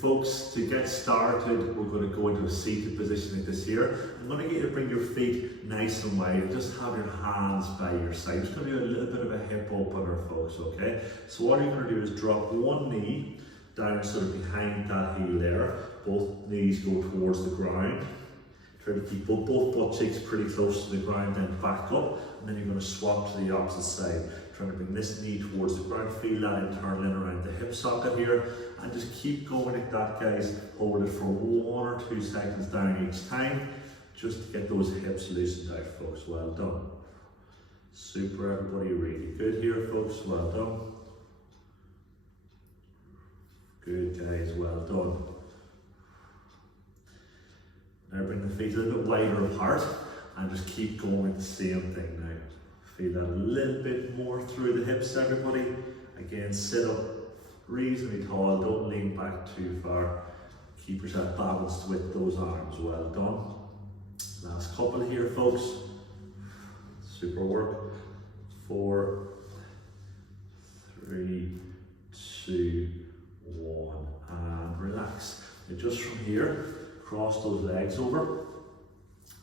folks, to get started, we're going to go into a seated position like this here. I'm going to get you to bring your feet nice and wide and just have your hands by your side. It's going to be a little bit of a hip opener, folks, okay? So all you're going to do is drop one knee down sort of behind that heel there. Both knees go towards the ground. Try to keep both butt cheeks pretty close to the ground, then back up, and then you're going to swap to the opposite side. Trying to bring this knee towards the ground, feel that internal in around the hip socket here, and just keep going like that, guys. Hold it for 1 or 2 seconds down each time, just to get those hips loosened out, folks. Well done. Super, everybody, really good here, folks. Well done. Good, guys, well done. Now bring the feet a little bit wider apart and just keep going with the same thing now. Feel that a little bit more through the hips, everybody. Again, sit up reasonably tall, don't lean back too far. Keep yourself balanced with those arms, well done. Last couple here, folks. Super work. 4, 3, 2, 1, and relax. And just from here, cross those legs over.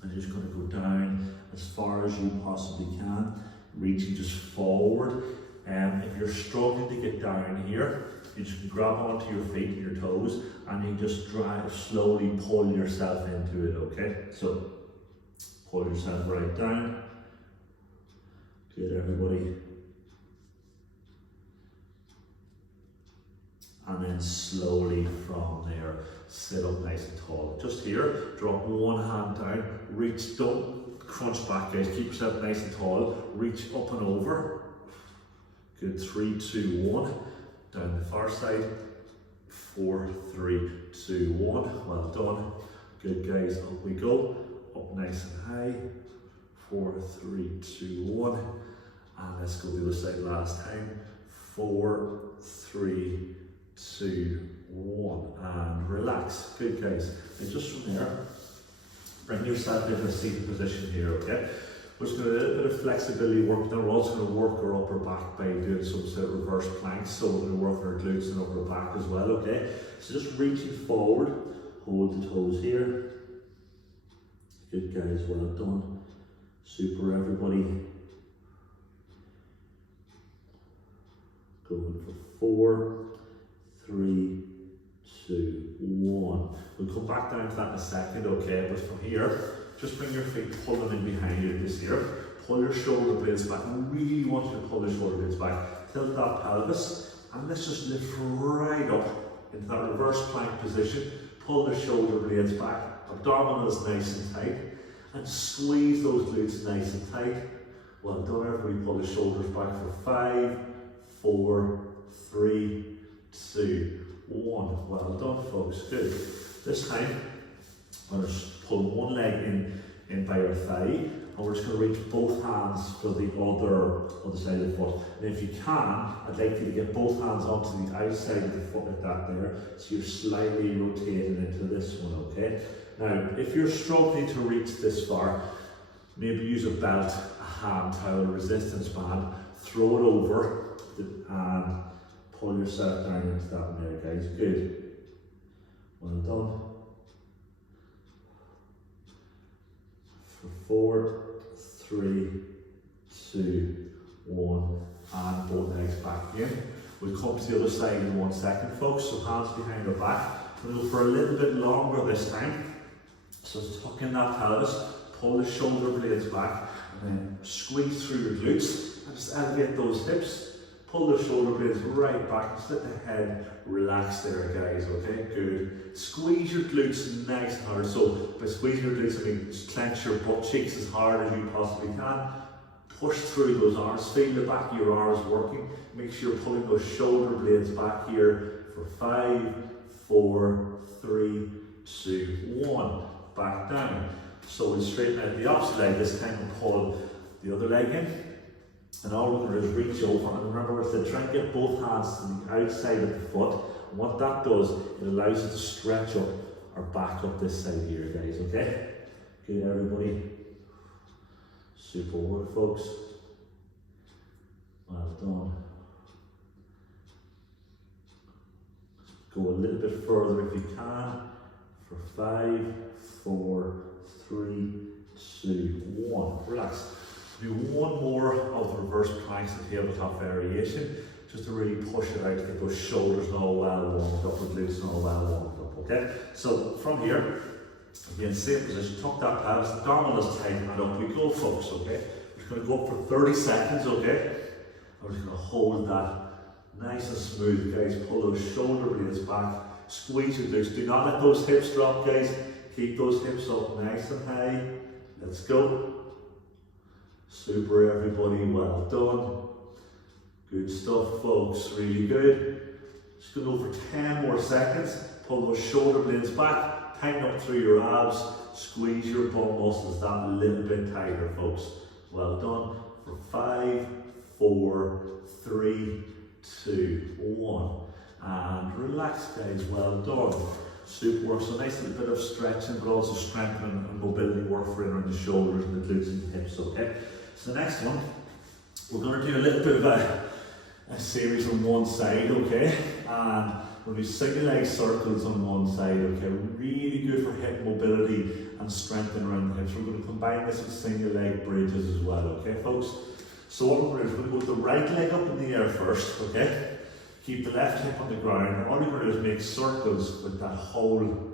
And you're just going to go down as far as you possibly can, reaching just forward. If you're struggling to get down here, you just grab onto your feet and your toes, and you just slowly pull yourself into it, okay? So, pull yourself right down. Good, everybody. And then slowly from there, sit up nice and tall. Just here, drop one hand down, reach, don't crunch back, guys, keep yourself nice and tall, reach up and over. Good, 3, 2, 1, down the far side, 4, 3, 2, 1, well done. Good, guys, up we go, up nice and high, 4, 3, 2, 1, and let's go the other side last time, 4, 3, 2, 1, and relax. Good, guys. And just from there, bring yourself into a seated position here, okay? We're just going to do a little bit of flexibility work. Then we're also going to work our upper back by doing some sort of reverse planks. So we're going to work our glutes and upper back as well, okay? So just reaching forward, hold the toes here. Good, guys, well done. Super, everybody. Going for 4, 3, 2, 1. We'll come back down to that in a second, okay? But from here, just bring your feet, pull them in behind you this here. Pull your shoulder blades back. I really want you to pull your shoulder blades back. Tilt that pelvis, and let's just lift right up into that reverse plank position. Pull the shoulder blades back. Abdominals nice and tight. And squeeze those glutes nice and tight. Well done, everybody. Pull the shoulders back for 5, 4, 3, 2, 1. Well done, folks. Good. This time, I'm going to pull one leg in by your thigh, and we're just going to reach both hands for the other side of the foot. And if you can, I'd like you to get both hands onto the outside of the foot like that there, so you're slightly rotating into this one, okay? Now, if you're struggling to reach this far, maybe use a belt, a hand towel, a resistance band, throw it over, and pull yourself down into that one there, guys. Good. Well done. For 4, 3, 2, 1, and both legs back again. We'll come to the other side in 1 second, folks. So hands behind our back. We'll go for a little bit longer this time. So tuck in that pelvis, pull the shoulder blades back, and then squeeze through your glutes, and just elevate those hips. Pull the shoulder blades right back, just let the head relax there, guys, okay? Good. Squeeze your glutes nice and hard. So by squeezing your glutes, I mean just clench your butt cheeks as hard as you possibly can. Push through those arms, feel the back of your arms working. Make sure you're pulling those shoulder blades back here for 5, 4, 3, 2, 1. Back down. So we'll straighten out the opposite leg. This time we'll pull the other leg in. And all we're going to do is reach over, and remember I said try and get both hands to the outside of the foot. And what that does, it allows you to stretch up or back up this side here, guys, okay? Good, everybody. Super work, folks. Well done. Go a little bit further if you can. For 5, 4, 3, 2, 1. Relax. Do one more of the reverse planks and tabletop variation, just to really push it out to get those shoulders all well warmed up, the glutes all well warmed up, okay? So from here, again, same position, tuck that pelvis, abdominals tight, and up we go, folks, okay? We're just going to go up for 30 seconds, okay? I'm just going to hold that nice and smooth, guys. Pull those shoulder blades back, squeeze your glutes. Do not let those hips drop, guys. Keep those hips up nice and high. Let's go. Super, everybody, well done. Good stuff, folks, really good. Just going to go for 10 more seconds. Pull those shoulder blades back, tighten up through your abs, squeeze your bum muscles that little bit tighter, folks. Well done. For 5, 4, 3, 2, 1. And relax, guys, well done. Super work, so nice little bit of stretching, but also strengthening and mobility work for around the shoulders and the glutes and the hips, okay? So the next one, we're going to do a little bit of a series on one side, okay? And we're going to do single leg circles on one side, okay? Really good for hip mobility and strengthening around the hips. We're going to combine this with single leg bridges as well, okay, folks? So what we're going to do is we're going to go with the right leg up in the air first, okay? Keep the left hip on the ground, and all you're going to do is make circles with that whole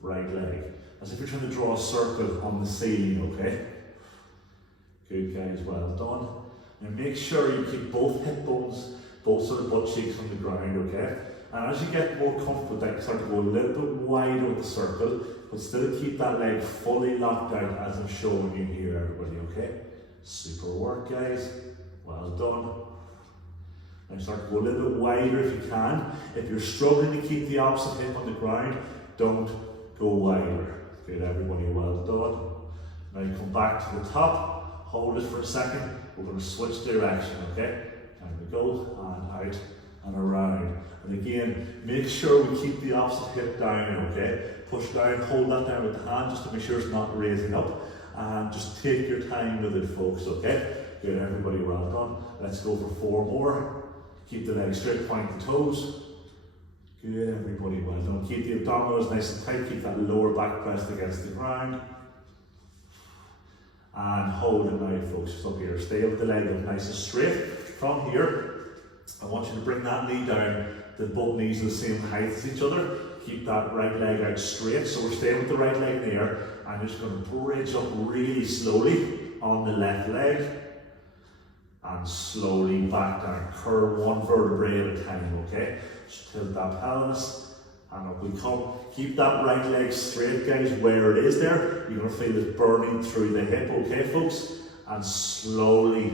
right leg, as if you're trying to draw a circle on the ceiling, okay? Good, guys, well done. And make sure you keep both hip bones, both sort of butt cheeks on the ground, okay? And as you get more comfortable with that, you start to go a little bit wider with the circle, but still keep that leg fully locked out as I'm showing you here, everybody, okay? Super work, guys. Well done. And start to go a little bit wider if you can. If you're struggling to keep the opposite hip on the ground, don't go wider. Good, everybody, well done. Now you come back to the top, hold it for a second. We're going to switch direction, okay? Time to go, and out and around. And again, make sure we keep the opposite hip down, okay? Push down, hold that down with the hand just to make sure it's not raising up. And just take your time with it, folks, okay? Good, everybody, well done. Let's go for 4 more. Keep the legs straight, point the toes. Good, everybody, well done. Keep the abdominals nice and tight, keep that lower back pressed against the ground. And hold it now, folks, just up here. Stay with the leg up nice and straight. From here, I want you to bring that knee down, that both knees are the same height as each other. Keep that right leg out straight. So we're staying with the right leg there. I'm just going to bridge up really slowly on the left leg. And slowly back down. Curve one vertebrae at a time, okay? Just tilt that pelvis. And up we come. Keep that right leg straight, guys, where it is there. You're going to feel it burning through the hip, okay, folks? And slowly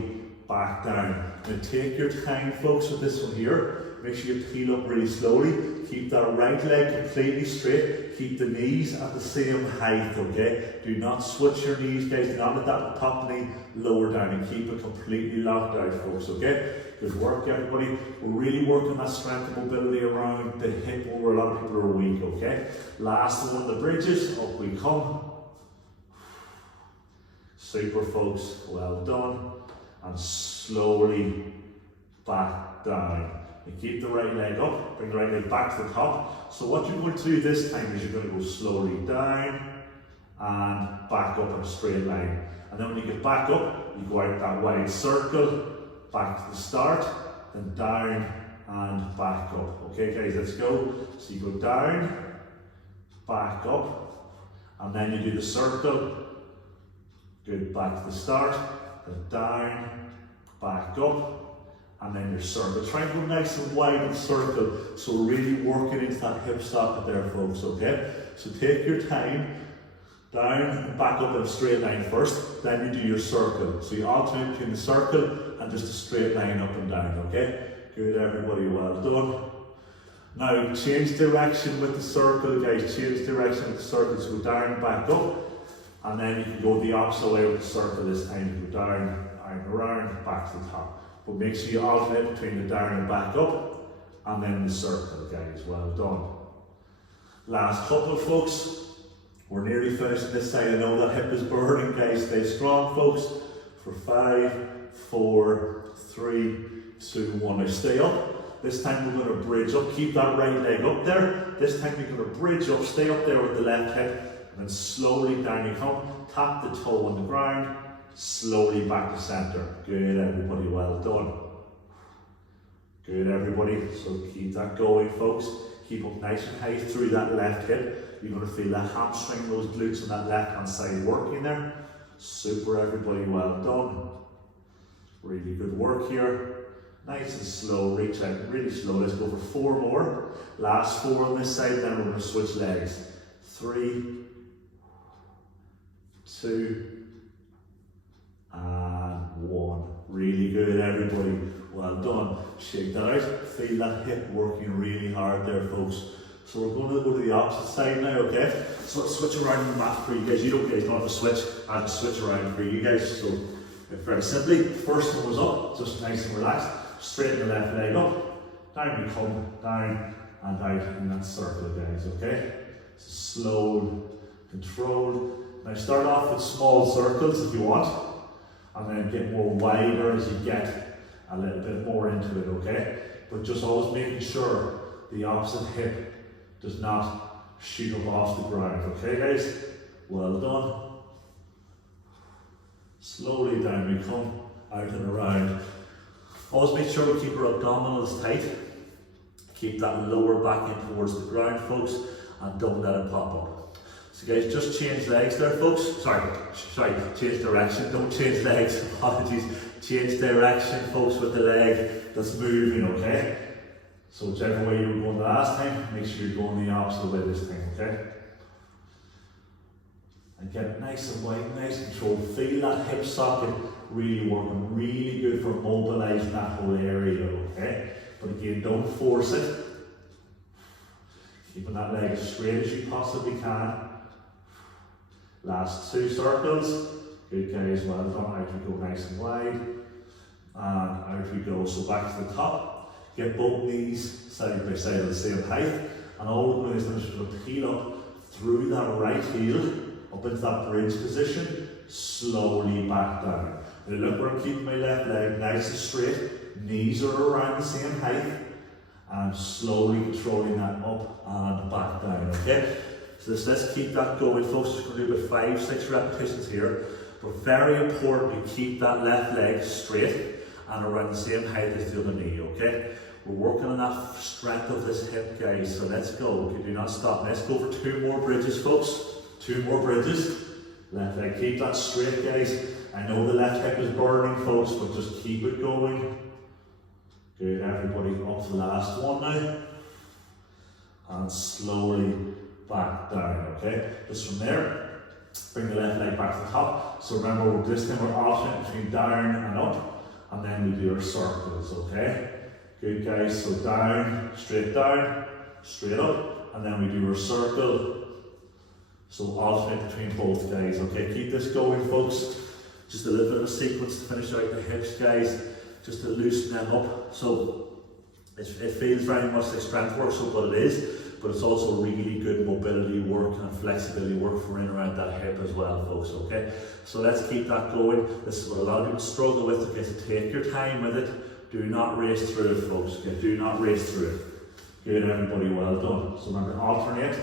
back down. Now take your time, folks, with this one here. Make sure you peel up really slowly. Keep that right leg completely straight. Keep the knees at the same height, okay? Do not switch your knees, guys. Do not let that top knee lower down, and keep it completely locked out, folks, okay? Good work, everybody. We're really working that strength and mobility around the hip where a lot of people are weak, okay? Last one, the bridges. Up we come. Super, folks. Well done. And slowly back down. And keep the right leg up, bring the right leg back to the top. So what you're going to do this time is you're going to go slowly down and back up in a straight line. And then when you get back up, you go out that wide circle, back to the start, then down and back up. Okay, guys, let's go. So you go down, back up, and then you do the circle. Good, back to the start, then down, back up, and then your circle. Try and go nice and wide in the circle, so we're really working into that hip socket there, folks, okay? So take your time, down and back up in a straight line first, then you do your circle. So you alternate between the circle and just a straight line up and down, okay? Good, everybody, well done. Now, change direction with the circle, guys, change direction with the circle. So go down, back up, and then you can go the opposite way with the circle this time. You go down, around, back to the top. But make sure you alternate between the down and back up, and then the circle, guys. Well done. Last couple, folks. We're nearly finished this side. I know that hip is burning, guys. Stay strong, folks. For 5, 4, 3, 2, 1. Now stay up. This time we're going to bridge up, keep that right leg up there. This time you're going to bridge up, stay up there with the left hip, and then slowly down you come. Tap the toe on the ground, slowly back to center. Good, everybody, well done. Good, everybody, so keep that going, folks. Keep up nice and high through that left hip. You're going to feel that hamstring, those glutes on that left hand side working there. Super, everybody, well done. Really good work here. Nice and slow, reach out really slow. Let's go for 4 more. Last 4 on this side, then we're going to switch legs. 3, 2, and 1. Really good, everybody. Well done. Shake that out. Feel that hip working really hard there, folks. So we're going to go to the opposite side now, okay? So let's switch around the mat for you guys. You don't have to switch. I'll just switch around for you guys. So very simply, first one was up, just nice and relaxed. Straighten the left leg up, down we come, down and out in that circle, guys, okay? So slow, controlled. Now start off with small circles if you want, and then get more wider as you get a little bit more into it, okay? But just always making sure the opposite hip does not shoot up off the ground, okay guys? Well done. Slowly down we come, out and around. Always make sure we keep our abdominals tight. Keep that lower back in towards the ground, folks, and don't let it pop up. So guys, just change legs there, folks. Sorry, change direction. Don't change legs, apologies. Change direction, folks, with the leg that's moving, okay? So whichever way you were going the last time, make sure you're going the opposite way this time, okay? And get it nice and wide, nice and controlled. Feel that hip socket really working, really good for mobilizing that whole area, okay? But again, don't force it. Keeping that leg as straight as you possibly can. Last 2 circles. Good guys, well done. Out we go nice and wide. And out we go. So back to the top. Get both knees side by side at the same height. And all we're going to do is just going to peel up through that right heel, up into that bridge position, slowly back down. Now look where I'm keeping my left leg nice and straight, knees are around the same height, and slowly controlling that up and back down, okay? So let's keep that going, folks. We're going to do about 5-6 repetitions here, but very important you keep that left leg straight and around the same height as the other knee, okay? We're working on that strength of this hip, guys, so let's go. Okay, do not stop. Let's go for 2 more bridges, folks. 2 more bridges. Left leg, keep that straight, guys. I know the left hip is burning, folks, but just keep it going. Good, everybody, up to the last one now. And slowly back down, okay? Just from there, bring the left leg back to the top. So remember, this time we're alternating between down and up, and then we do our circles, okay? Good, guys, so down, straight up, and then we do our circle. So alternate between both, guys, okay? Keep this going, folks. Just a little bit of a sequence to finish out the hips, guys, just to loosen them up. So it feels very much like strength work, so what it is, but it's also really good mobility work and flexibility work for in and around that hip as well, folks, okay? So let's keep that going. This is what a lot of people struggle with, okay? So take your time with it. Do not race through it, folks, okay? Do not race through it. Good, everybody, well done. So remember, alternate,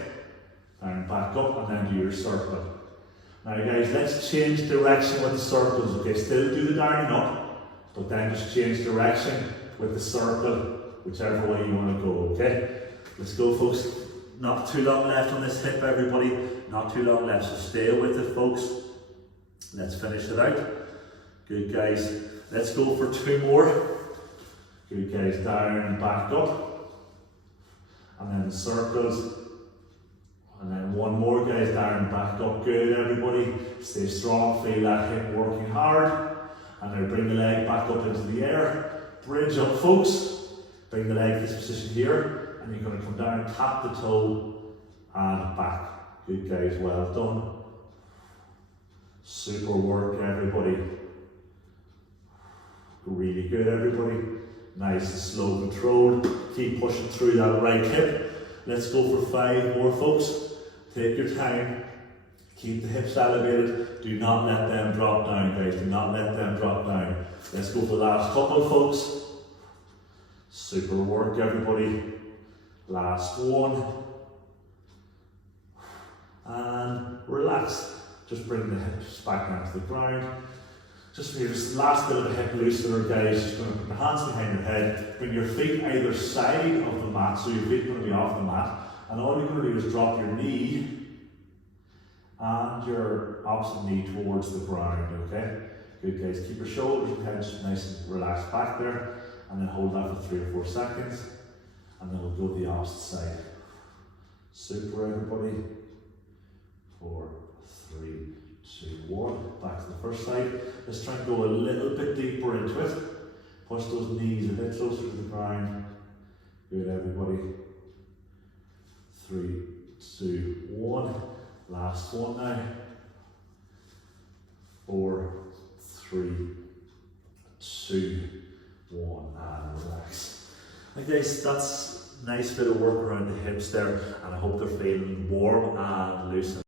and back up, and then do your circle. Now guys, let's change direction with the circles, okay? Still do the down and up, but then just change direction with the circle, whichever way you want to go, okay? Let's go, folks. Not too long left on this hip, everybody. Not too long left, so stay with it, folks. Let's finish it out. Good, guys. Let's go for 2 more. Good, guys. Down and back up. And then circles. And then 1 more, guys. Down and back up. Good, everybody. Stay strong. Feel that hip working hard. And then bring the leg back up into the air. Bridge up, folks. Bring the leg to this position here. And you're going to come down, tap the toe, and back. Good, guys, well done. Super work, everybody. Really good, everybody. Nice and slow control. Keep pushing through that right hip. Let's go for 5 more, folks. Take your time. Keep the hips elevated. Do not let them drop down, guys. Do not let them drop down. Let's go for the last couple, folks. Super work, everybody. Last one. And relax. Just bring the hips back down to the ground. Just for your last bit of a hip loosener, guys, just going to put your hands behind your head, bring your feet either side of the mat, so your feet are going to be off the mat, and all you're going to do is drop your knee and your opposite knee towards the ground, okay? Good, guys. Keep your shoulders and head nice and relaxed back there, and then hold that for 3 or 4 seconds, and then we'll go to the opposite side. Super, everybody. 4, 3, 2, 1. Back to the first side. Let's try and go a little bit deeper into it. Push those knees a bit closer to the ground. Good, everybody. 3, 2, 1. Last one now. 4, 3, 2, 1, and relax. And guys, that's a nice bit of work around the hips there, and I hope they're feeling warm and loose.